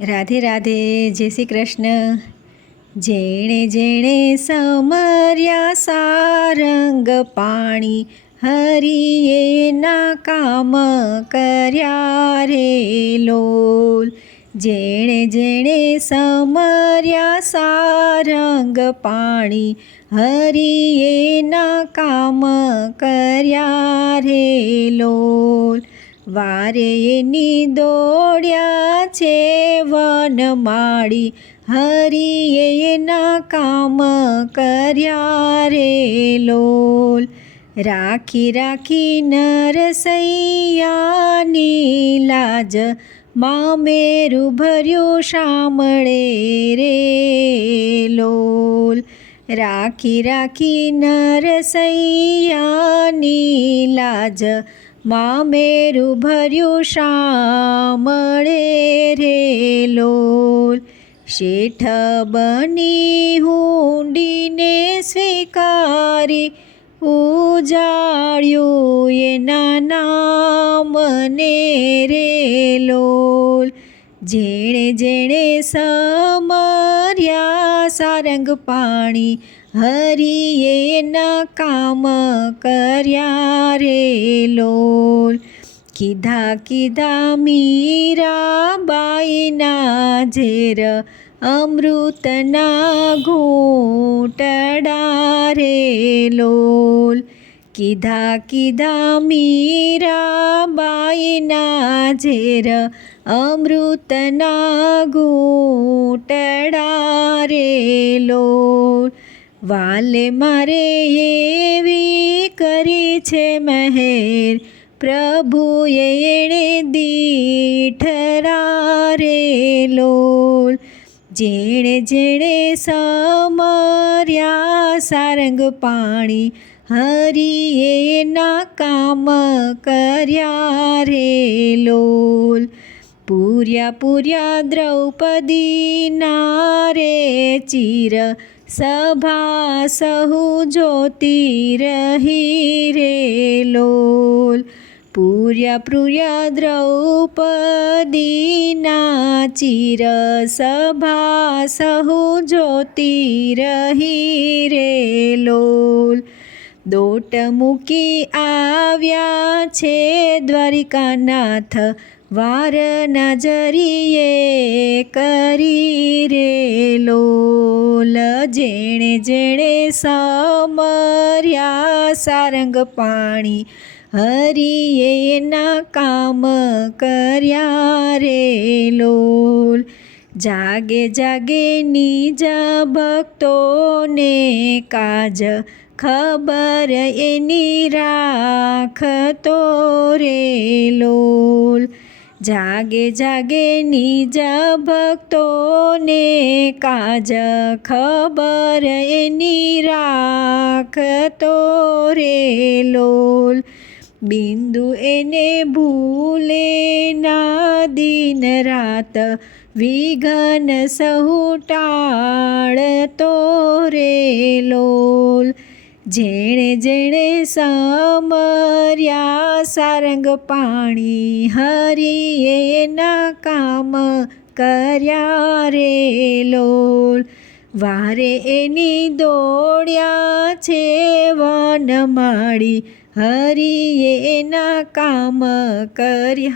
રાધે રાધે, જય શ્રી કૃષ્ણ. જેણે જેણે સમર્યા સારંગ પાણી, હરિએ ના કામ કર્યા રે લોલ. જેણે જેણે સમર્યા સારંગ પાણી, હરિએ ના કામ કર્યા રે લોલ. વારે એની દોડ્યા છે વનમાળી, હરિએ એના કામ કર્યા રે લોલ. રાખી રાખી નરસૈયાની લાજ, મામેરું ભર્યું શામળે રે લોલ. રાખી રાખી નરસૈયાની લાજ, મામેરું ભર્યું શામળે રે લોલ. શેઠ બની હુંડીને સ્વીકારી, ઉજાડ્યું એના નામને રે લોલ. જેણે જેણે સમર્યા સારંગ પાણી, હરિએ એના કામ કર્યા રે લોલ. કીધા કીધા મીરાબાઈના ઝેર, અમૃતના ઘૂંટડા રે લોલ. કીધા કીધા મીરાબાઈના ઝેર, અમૃતના ઘૂંટડા રે લોલ. વાલે મારે એવી કરી છે મહેર, પ્રભુએ એણે દીઠરા રે લોલ. જેણે જેણે સમર્યા સારંગ પાણી, હરિએ એના કામ કર્યા રે લોલ. પૂર્યા પૂર્યા દ્રૌપદીના રે ચીર, સભા સહુ જોતી રહી રે લોલ. પૂર્યા પૂર્યા દ્રૌપદીના ચીર, સભા સહુ જોતી રહી રે લોલ. દોટ મૂકી આવ્યા છે દ્વારિકાનાથ, વારના જરીએ કરી રે લોલ. જેણે જેણે સમર્યા સારંગ પાણી, હરિએ એના કામ કર્યા રે લોલ. જાગે જાગે નિજ ભક્તોને કાજ, ખબર એની રાખતો રે લોલ. જાગે જાગે નિજ ભક્તોને કાજ, ખબર એની રાખતો રે લોલ. બિંદુ એને ભૂલે ના દિન રાત, વિઘન સહુ ટાળતો રે લોલ. જેણે જેણે સમર્યા સારંગ પાણી, હરિએ એના કામ કર્યા રે લોલ. વારે એની દોડ્યા છે વનમાળી, હરિએ એના કામ કર્યા.